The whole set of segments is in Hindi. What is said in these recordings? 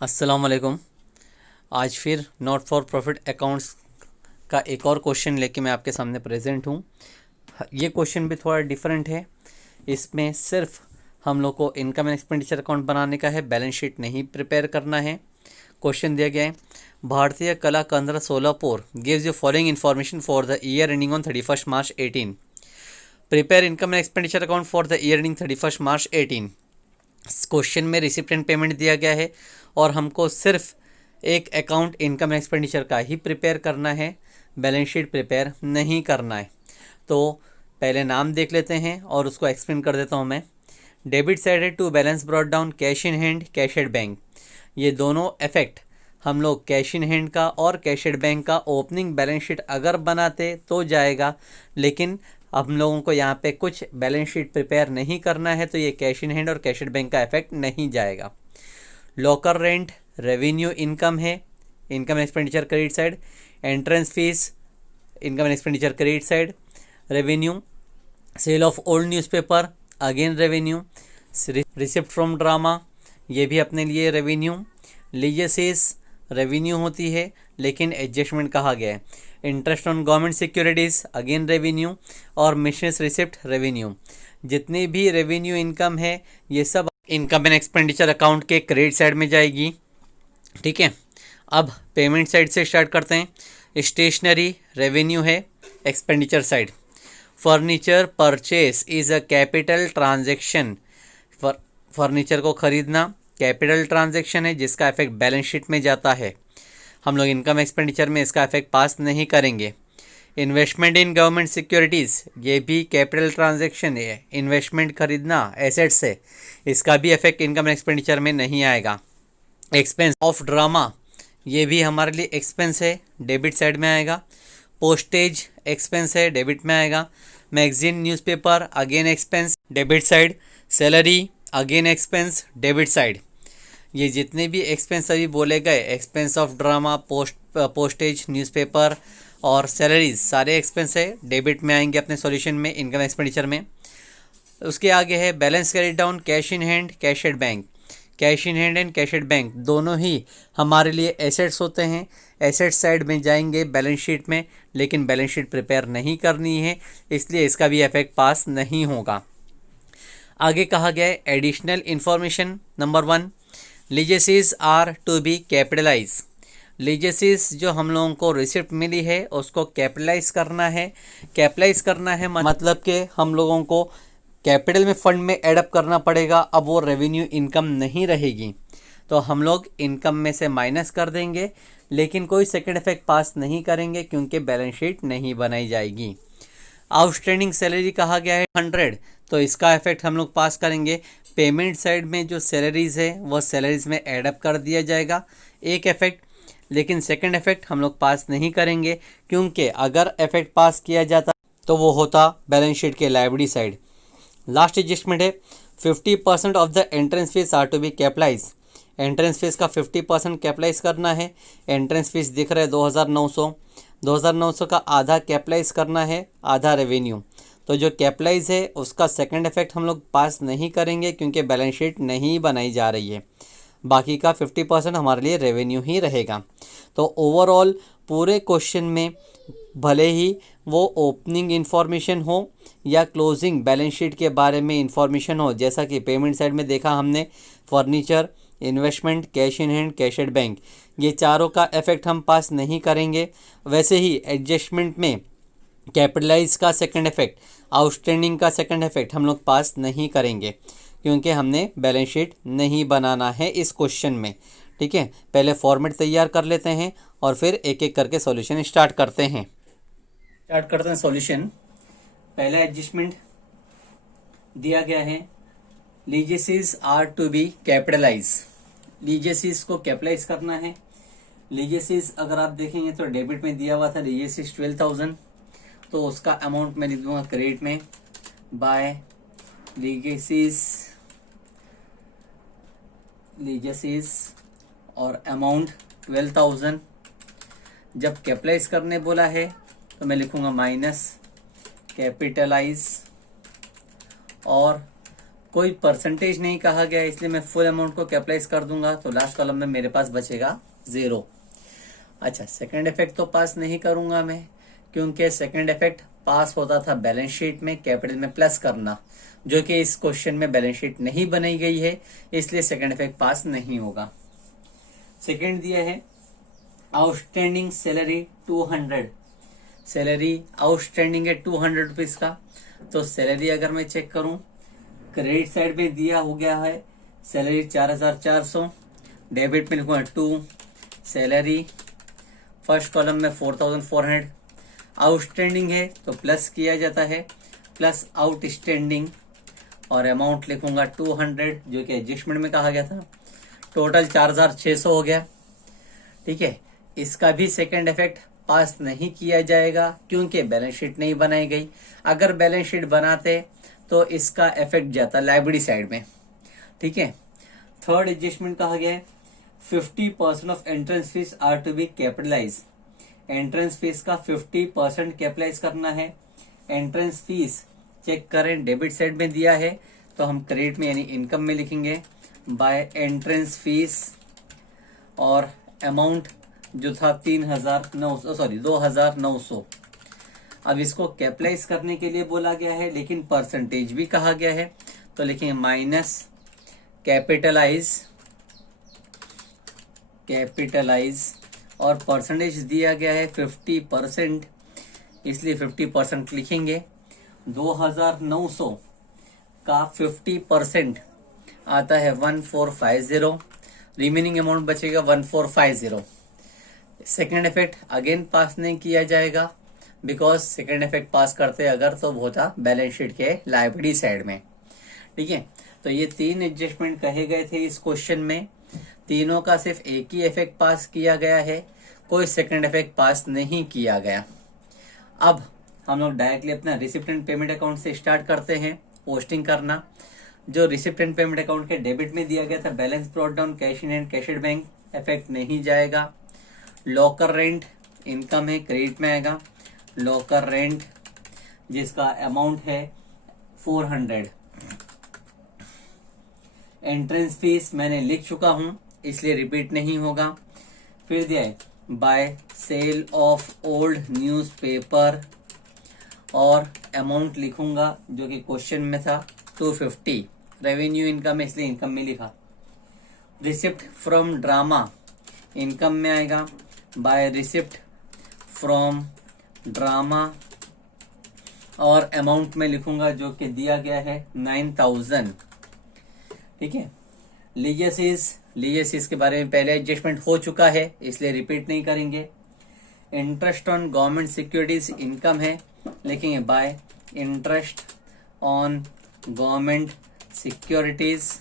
अस्सलाम वालेकुम। आज फिर नॉट फॉर प्रॉफिट अकाउंट्स का एक और क्वेश्चन लेके मैं आपके सामने प्रेजेंट हूँ। ये क्वेश्चन भी थोड़ा डिफरेंट है। इसमें सिर्फ हम लोग को इनकम एंड एक्सपेंडिचर अकाउंट बनाने का है, बैलेंस शीट नहीं प्रिपेयर करना है। क्वेश्चन दिया गया है, भारतीय कला केंद्र Solapur gives you following information for the year ending on 31 March 18। Prepare income and expenditure account for the year ending 31 March 18। Question में रिसिप्ट एंड पेमेंट दिया गया है और हमको सिर्फ एक अकाउंट इनकम एक्सपेंडिचर का ही प्रिपेयर करना है, बैलेंस शीट प्रिपेयर नहीं करना है। तो पहले नाम देख लेते हैं और उसको एक्सप्लेन कर देता हूँ मैं। Debit side to balance brought down, cash in hand, cash at bank. ये दोनों इफेक्ट हम लोग कैश इन हैंड का और कैश एट बैंक का ओपनिंग बैलेंस शीट अगर बनाते तो जाएगा, लेकिन हम लोगों को यहाँ पे कुछ बैलेंस शीट प्रिपेयर नहीं करना है, तो ये कैश इन हैंड और कैश एट बैंक का इफेक्ट नहीं जाएगा। लॉकर रेंट रेवेन्यू इनकम है, income expenditure credit side. Entrance fees income expenditure credit side, revenue. Sale of old newspaper again revenue. Receipt from drama ये भी अपने लिए रेवेन्यू। लीजेसेस रेवेन्यू होती है लेकिन एडजस्टमेंट कहा गया है। Interest on government securities again revenue और मिशनस रिसिप्ट रेवेन्यू। जितनी भी रेवेन्यू इनकम है ये सब इनकम एंड एक्सपेंडिचर अकाउंट के क्रेडिट साइड में जाएगी। ठीक है, अब पेमेंट साइड से स्टार्ट करते हैं। स्टेशनरी रेवेन्यू है expenditure side. Furniture purchase is a capital transaction. Furniture को खरीदना कैपिटल ट्रांजैक्शन है जिसका इफेक्ट बैलेंस शीट में जाता है। हम लोग इनकम एक्सपेंडिचर में इसका इफेक्ट पास नहीं करेंगे। इन्वेस्टमेंट इन गवर्नमेंट सिक्योरिटीज़ ये भी कैपिटल ट्रांजैक्शन है, इन्वेस्टमेंट खरीदना एसेट्स से, इसका भी इफेक्ट इनकम एक्सपेंडिचर में नहीं आएगा। एक्सपेंस ऑफ ड्रामा ये भी हमारे लिए एक्सपेंस है, डेबिट साइड में आएगा। पोस्टेज एक्सपेंस है, डेबिट में आएगा। Magazine newspaper again expense, debit side. Salary again expense, debit side. ये जितने भी एक्सपेंस अभी बोले गए, expense of drama, postage, newspaper और सैलरीज, सारे एक्सपेंस है, डेबिट में आएंगे अपने सॉल्यूशन में, इनकम एक्सपेंडिचर में। उसके आगे है balance carried down, cash in hand, cash at bank. Cash in hand and cash at bank दोनों ही हमारे लिए एसेट्स होते हैं, एसेट साइड में जाएंगे बैलेंस शीट में, लेकिन बैलेंस शीट प्रिपेयर नहीं करनी है, इसलिए इसका भी इफेक्ट पास नहीं होगा। आगे कहा गया है additional information number 1, legacies are to be capitalize. Legacies जो हम लोगों को रिसिप्ट मिली है उसको कैपिटलाइज करना है। कैपिटलाइज करना है मतलब कि हम लोगों को कैपिटल में फंड में एडअप करना पड़ेगा। अब वो रेवेन्यू इनकम नहीं रहेगी तो हम लोग इनकम में से माइनस कर देंगे, लेकिन कोई सेकंड इफेक्ट पास नहीं करेंगे क्योंकि बैलेंस शीट नहीं बनाई जाएगी। आउटस्टैंडिंग सैलरी कहा गया है 100, तो इसका इफेक्ट हम लोग पास करेंगे। पेमेंट साइड में जो सैलरीज है वो सैलरीज में एडअप कर दिया जाएगा, एक इफेक्ट। लेकिन सेकंड इफेक्ट हम लोग पास नहीं करेंगे क्योंकि अगर इफेक्ट पास किया जाता तो वो होता बैलेंस शीट के लायबिलिटी साइड। लास्ट एडजस्टमेंट है 50% of the entrance fees are to be capitalise. Entrance fees का 50% कैपिटलाइज करना है। एंट्रेंस फीस दिख रहा है 2900 का आधा कैपिटलाइज करना है, आधा रेवेन्यू। तो जो कैपिटलाइज है उसका सेकंड इफेक्ट हम लोग पास नहीं करेंगे क्योंकि बैलेंस शीट नहीं बनाई जा रही है। बाकी का 50% हमारे लिए रेवेन्यू ही रहेगा। तो ओवरऑल पूरे क्वेश्चन में भले ही वो ओपनिंग इन्फॉर्मेशन हो या क्लोजिंग बैलेंस शीट के बारे में इंफॉर्मेशन हो, जैसा कि पेमेंट साइड में देखा हमने, furniture, investment, cash in hand, cash at bank, ये चारों का इफेक्ट हम पास नहीं करेंगे। वैसे ही एडजस्टमेंट में कैपिटलाइज का सेकंड इफेक्ट, आउटस्टैंडिंग का सेकंड इफेक्ट हम लोग पास नहीं करेंगे क्योंकि हमने बैलेंस शीट नहीं बनाना है इस क्वेश्चन में। ठीक है, पहले फॉर्मेट तैयार कर लेते हैं और फिर एक एक करके सॉल्यूशन स्टार्ट करते हैं। सॉल्यूशन। पहला एडजस्टमेंट दिया गया है, लीजेसीज आर टू बी कैपिटलाइज। लीजेसीज को कैपिटलाइज करना है। लीजेसीज अगर आप देखेंगे तो डेबिट में दिया हुआ था लीजेसीज 12,000, तो उसका अमाउंट मैं लिख दूंगा क्रेडिट में बाय लीजेसीज और अमाउंट 12,000। जब कैपिटलाइज करने बोला है तो मैं लिखूंगा माइनस कैपिटलाइज और कोई परसेंटेज नहीं कहा गया, इसलिए मैं फुल अमाउंट को कैपिटलाइज कर दूंगा, तो लास्ट कॉलम में मेरे पास बचेगा 0। अच्छा, सेकंड इफेक्ट तो पास नहीं करूंगा मैं, क्योंकि सेकंड इफेक्ट पास होता था बैलेंस शीट में कैपिटल में प्लस करना, जो कि इस क्वेश्चन में बैलेंस शीट नहीं बनाई गई है, इसलिए सेकंड इफेक्ट पास नहीं होगा। सेकंड दिया है आउटस्टैंडिंग सैलरी 200, सैलरी आउटस्टैंडिंग है 200 रुपीज का। तो सैलरी अगर मैं चेक करूं, क्रेडिट साइड में दिया हो गया है सैलरी 4400, डेबिट में लिखूंगा 2 सैलरी, फर्स्ट कॉलम में 4400, आउटस्टैंडिंग है तो प्लस किया जाता है, प्लस आउटस्टैंडिंग, और अमाउंट लिखूंगा 200 जो कि एडजस्टमेंट में कहा गया था, टोटल 4600 हो गया। ठीक है, इसका भी सेकंड इफेक्ट पास नहीं किया जाएगा क्योंकि बैलेंस शीट नहीं बनाई गई। अगर बैलेंस शीट बनाते तो इसका इफेक्ट जाता लायबिलिटी साइड में। ठीक है, थर्ड एडजस्टमेंट कहा गया है 50% of entrance fees are to be capitalise, entrance fees का 50% कैपिटलाइज करना है। एंट्रेंस फीस चेक करें, डेबिट साइड में दिया है तो हम क्रेडिट में यानी इनकम में लिखेंगे बाय एंट्रेंस फीस, और अमाउंट जो था 2900। अब इसको कैपिटलाइज करने के लिए बोला गया है, लेकिन परसेंटेज भी कहा गया है, तो लिखेंगे माइनस कैपिटलाइज, और परसेंटेज दिया गया है 50%, इसलिए 50% लिखेंगे। 2900 का 50% आता है 1450, रिमेनिंग अमाउंट बचेगा 1450। सेकेंड इफेक्ट अगेन पास नहीं किया जाएगा, बिकॉज सेकेंड इफेक्ट पास करते अगर तो होता बैलेंस शीट के लायबिलिटी साइड में। ठीक है, तो ये 3 एडजस्टमेंट कहे गए थे इस क्वेश्चन में, तीनों का सिर्फ एक ही इफेक्ट पास किया गया है, कोई सेकेंड इफेक्ट पास नहीं किया गया। अब हम लोग डायरेक्टली अपना रिसिप्ट एंड पेमेंट अकाउंट से स्टार्ट करते हैं पोस्टिंग करना। जो रिसिप्ट एंड पेमेंट अकाउंट के डेबिट में दिया गया था balance brought down cash in and cash at bank, effect नहीं जाएगा। लॉकर रेंट इनकम है, क्रेडिट में आएगा। लॉकर रेंट जिसका अमाउंट है 400। एंट्रेंस फीस मैंने लिख चुका हूं, इसलिए रिपीट नहीं होगा। फिर दिया है by sale of old newspaper, और अमाउंट लिखूंगा जो कि क्वेश्चन में था 250। रेवेन्यू इनकम है इसलिए इनकम में लिखा। रिसिप्ट फ्रॉम ड्रामा इनकम में आएगा, बाय रिसिप्ट फ्रॉम ड्रामा, और अमाउंट में लिखूंगा जो कि दिया गया है 9000। ठीक है, लीजेसीज के बारे में पहले एडजस्टमेंट हो चुका है, इसलिए रिपीट नहीं करेंगे। Interest on government securities income है, लिखेंगे bye interest on government securities,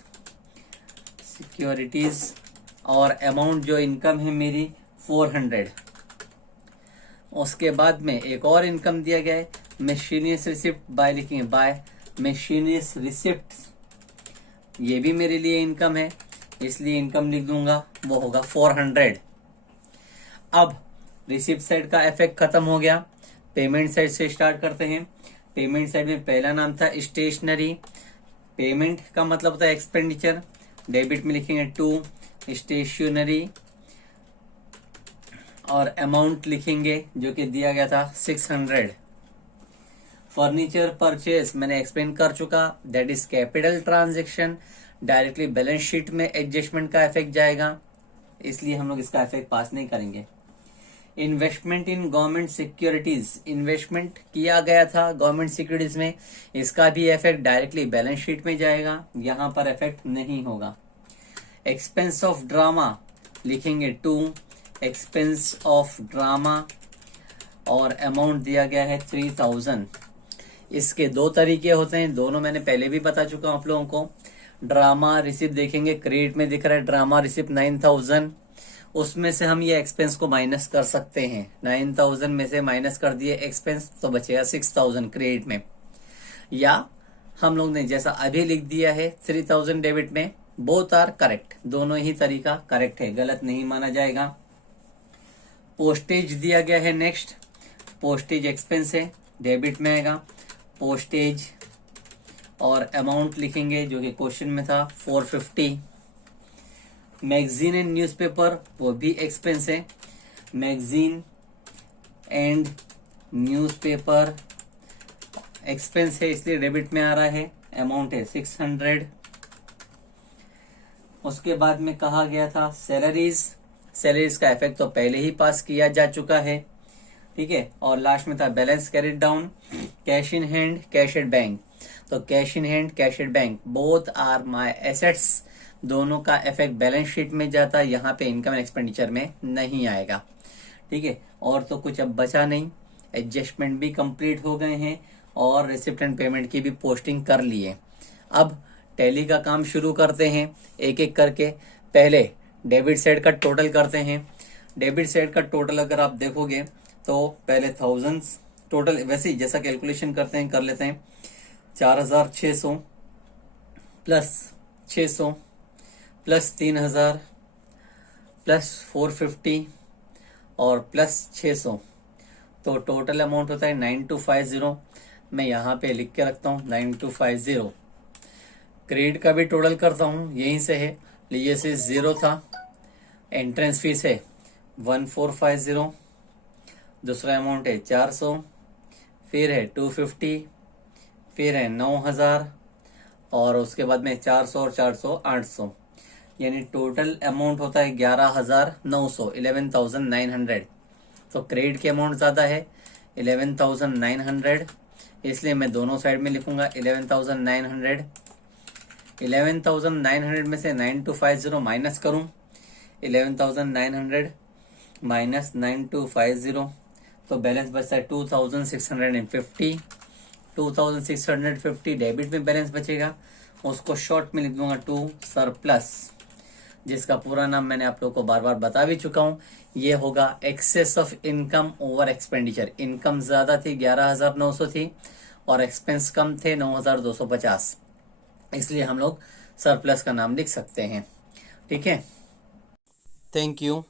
और अमाउंट जो इनकम है मेरी 400। उसके बाद में एक और इनकम दिया गया है मशीनियस रिसिप्ट, बाय लिखेंगे बाय मशीनियस रिसिप्ट, ये भी मेरे लिए इनकम है इसलिए इनकम लिख दूंगा, वो होगा 400। अब रिसिप्ट साइड का इफेक्ट खत्म हो गया, पेमेंट साइड से स्टार्ट करते हैं। पेमेंट साइड में पहला नाम था स्टेशनरी, पेमेंट का मतलब होता है एक्सपेंडिचर, डेबिट में लिखेंगे 2 स्टेशनरी, और अमाउंट लिखेंगे जो कि दिया गया था 600। फर्नीचर परचेज मैंने एक्सप्लेन कर चुका, that is capital transaction, directly balance sheet में एडजस्टमेंट का इफेक्ट जाएगा, इसलिए हम लोग इसका इफेक्ट पास नहीं करेंगे। Investment in government securities, investment किया गया था गवर्नमेंट सिक्योरिटीज में, इसका भी इफेक्ट डायरेक्टली बैलेंस शीट में जाएगा, यहां पर इफेक्ट नहीं होगा। एक्सपेंस ऑफ ड्रामा लिखेंगे 2 एक्सपेंस ऑफ ड्रामा, और अमाउंट दिया गया है 3000। इसके 2 तरीके होते हैं, दोनों मैंने पहले भी बता चुका हूं आप लोगों को। ड्रामा रिसिप्ट देखेंगे, क्रेडिट में दिख रहा है ड्रामा रिसिप्ट 9000, उसमें से हम ये एक्सपेंस को माइनस कर सकते हैं। 9000 में से माइनस कर दिए एक्सपेंस तो बचेगा 6000 क्रेडिट में, या हम लोग ने जैसा अभी लिख दिया है 3000 डेबिट में। बोथ आर करेक्ट, दोनों ही तरीका करेक्ट है, गलत नहीं माना जाएगा। पोस्टेज दिया गया है नेक्स्ट, पोस्टेज एक्सपेंस है, डेबिट में आएगा पोस्टेज, और अमाउंट लिखेंगे जो कि क्वेश्चन में था 450। मैगजीन एंड न्यूज़पेपर वो भी एक्सपेंस है, मैगजीन एंड न्यूज़पेपर एक्सपेंस है इसलिए डेबिट में आ रहा है, अमाउंट है 600। उसके बाद में कहा गया था सैलरीज का इफेक्ट तो पहले ही पास किया जा चुका है, ठीक है। और लास्ट में था balance carried down, cash in hand, cash at bank. तो cash in hand, cash at bank both are my assets, दोनों का इफेक्ट बैलेंस शीट में जाता है, यहाँ पे इनकम एंड एक्सपेंडिचर में नहीं आएगा, ठीक है। और तो कुछ अब बचा नहीं, एडजस्टमेंट भी कंप्लीट हो गए हैं और रिसिप्ट एंड पेमेंट की भी पोस्टिंग कर ली है। अब टैली का काम शुरू करते हैं एक एक करके। पहले डेबिट साइड का टोटल करते हैं। डेबिट साइड का टोटल अगर आप देखोगे तो पहले थाउजेंड्स टोटल, वैसे ही जैसा कैलकुलेशन करते हैं कर लेते हैं। 4600 प्लस 600 प्लस 3000 प्लस 450 और प्लस 600, तो टोटल अमाउंट होता है 9250। मैं यहाँ पे लिख के रखता हूँ 9250। क्रेडिट का भी टोटल करता हूँ, यहीं से है, लीजिए से 0 था। एंट्रेंस फीस है 1450, दूसरा अमाउंट है 400, फिर है 250, फिर है 9000 और उसके बाद में 400 और 400 800, यानी टोटल अमाउंट होता है 11900, 11900। तो क्रेडिट की अमाउंट ज्यादा है 11900, इसलिए मैं दोनों साइड में लिखूंगा 11900। 11900 में से 9250 माइनस करूं, 11900 माइनस 9250, तो बैलेंस बचता है 2650। 2650 डेबिट में बैलेंस बचेगा, उसको शॉर्ट में लिख दूंगा 2 सरप्लस, जिसका पूरा नाम मैंने आप लोगों को बार बार बता भी चुका हूं। ये होगा excess of income over expenditure. Income ज्यादा थी 11900 थी और एक्सपेंस कम थे 9250, इसलिए हम लोग सरप्लस का नाम लिख सकते हैं, ठीक है। Thank you.